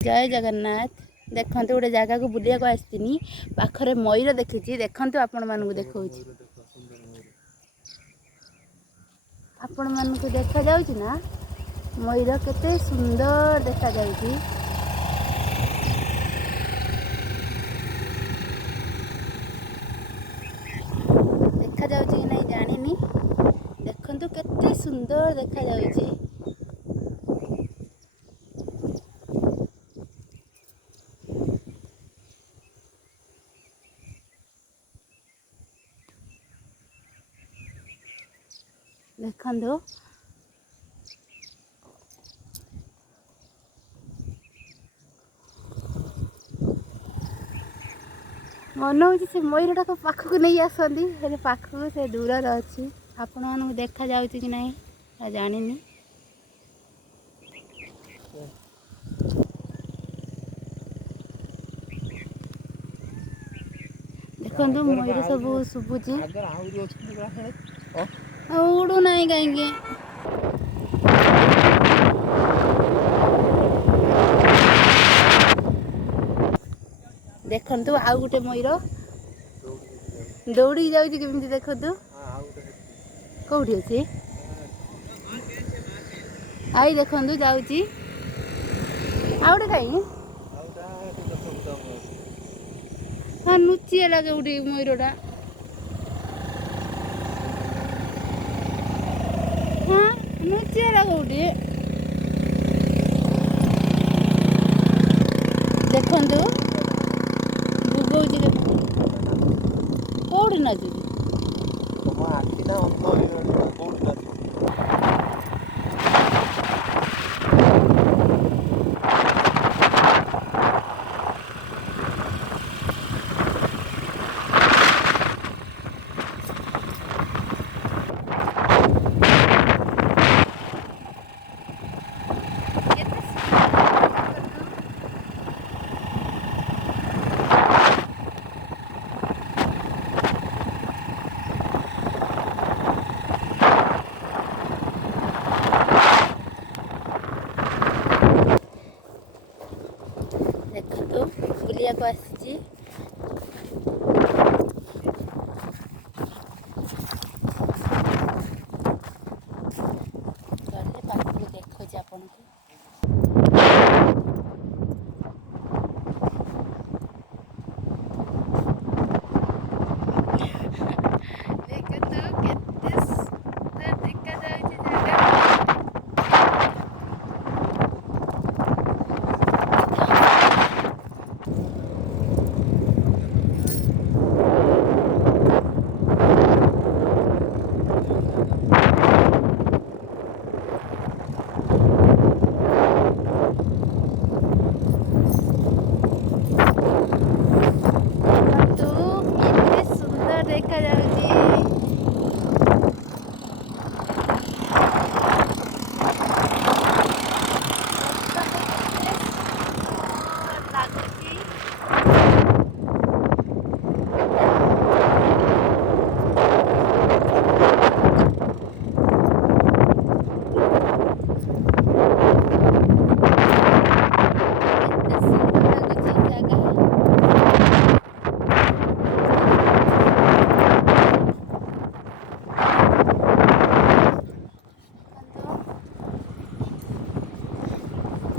जय जगन्नाथ देखते गोटे जगह को बुलिया को आसनी पाखरे मयूर देखी देखते आपण मानक देखा आपण मानक देखा ना मयूर केते सुंदर देखा देखा कि नहीं जानी देखु केते सुंदर देखा देखो मन हो मयूरटा को पाखक नहीं आसती पाखक से दूर अच्छी आपण मानक देखा जाऊँ कि नहीं जानी देखो मयूर सब शुभुची उड़ू ना कहीं देखु आउ गोटे मयूर दौड़ी जाऊँगी केमी देखु कौटी अच्छे आई देखु जाऊँगी आउ गोटे कहीं हाँ नुचिएला कौटी मयूरटा हाँ नुचिएला कौटी देखु कौड़ी नाचुची देखो बुलिया को आसी देखो आपन को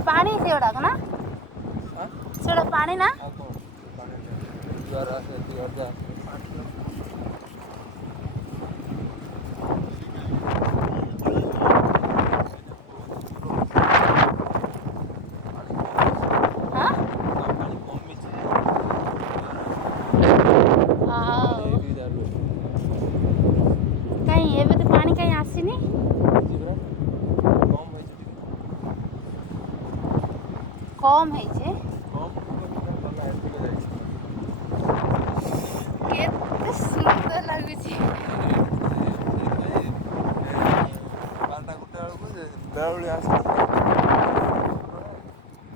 पानी से ना से पानी ना कहीं एबे तो पानी कहीं आसीनी कम है केते सुंदर लगुची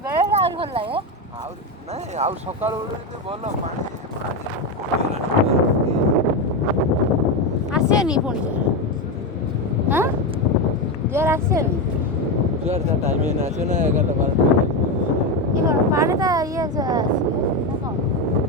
बेले आउर भल लगे आउ सकाळ भल आसेनी पुणी जोर हाँ जोर आसेनी जोर टाइम आसे ना 11 12 ଇଏ କ'ଣ ପାଣିଟା ଇଏ ଆସିବ ନା କ'ଣ?